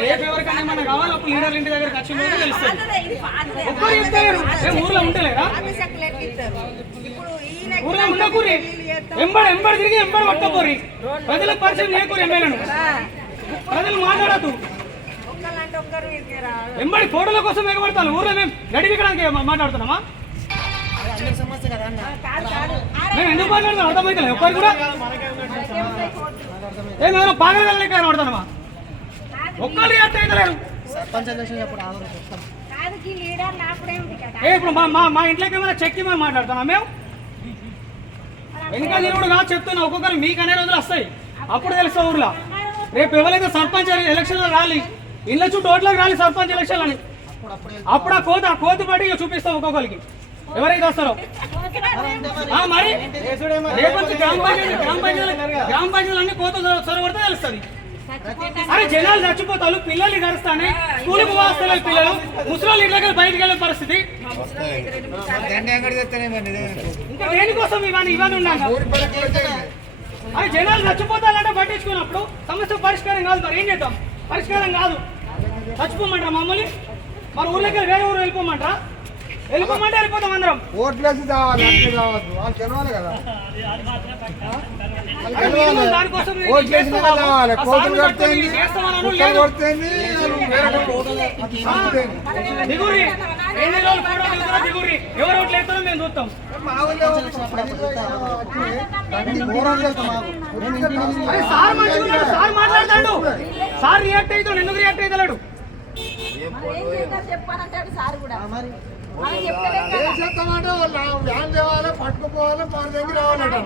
రేపు ఎవరికైనా కావాలి అప్పుడు ఇంటి తెలుస్తుంది. ఒక్కరు ఊర్లో ఉంటలేరా ఊర్లో ఉండకూరి. ఎంబడి ఎంబడి తిరిగి ఎంబడి పట్టకూరి. ప్రజలకు పరిచయం చేయకూరి ఎమ్మెల్యేను ప్రజలు మాట్లాడద్దు? ఎంబడి ఫోటోల కోసం ఎగబడతాను ఊర్లో మేము గడిపికడానికి మాట్లాడుతున్నామా. మేము ఎందుకు మాట్లాడుతున్నాం? అర్థమైతే ఒక్కరు కూడా ఏమైనా పాగల రియాక్ట్ అవుతలేరు? ఏ ఇప్పుడు మా మా మా ఇంట్లోకి ఏమైనా మాట్లాడుతున్నాం మేము? వెనక నిలువుడు కాదు చెప్తున్నా ఒక్కొక్కరు మీకు అనే రోజులు వస్తాయి. అప్పుడు తెలుస్తా ఊర్లో. రేపు ఎవరైతే సర్పంచ్ ఎలక్షన్లో రాలి ఇళ్ళ చుట్టూ ఓట్లకు రాలి సర్పంచ్ ఎలక్షన్ అని అప్పుడు ఆ కోత ఆ కోతి పడి చూపిస్తాం ఒక్కొక్కరికి. ఎవరైతే వస్తారో? మరి? గ్రామ పంచాయతీ గ్రామ గ్రామ అన్ని కోత చొరబడితే తెలుస్తుంది. అరే జనాలు చచ్చిపోతారు పిల్లలు గడుస్తానే స్కూల్కి పోస్తలేదు పిల్లలు. ముసలి ఇళ్ళకి బయటికి వెళ్ళే పరిస్థితి. ఇంకా దేనికోసం ఇవన్నీ ఇవన్నీ ఉన్నాను అరే జనాలు చచ్చిపోతారంటే పట్టించుకున్నప్పుడు సమస్య పరిష్కారం కాదు మరి ఏం చేద్దాం? పరిష్కారం కాదు. చచ్చిపోమంటారా మమ్మల్ని? మరి ఊర్లోకి దగ్గర వేరే ఊరు వెళ్ళిపోమంటారా? వెళ్ళిపోమంటే వెళ్ళిపోతాం అందరం. ఓట్లేసి వాళ్ళు కదా. ఓట్లేసి కోతులు కుక్కలు. కొడితేంది. దిగురి. ఎన్ని రోజులు ఫోటో దిగురి? ఎవరు ఓట్లు వేస్తారో మేము చూస్తాం. అరే సార్ మంచిగా సార్ మాట్లాడతాడు సార్ రియాక్ట్ అవుతాడు ఎందుకు రియాక్ట్ అవుతలేడు మరి ఏం. చేస్తామంటే వాళ్ళు వ్యాన్ తేవాలి పట్టుకుపోవాలి మన దగ్గర రావాలట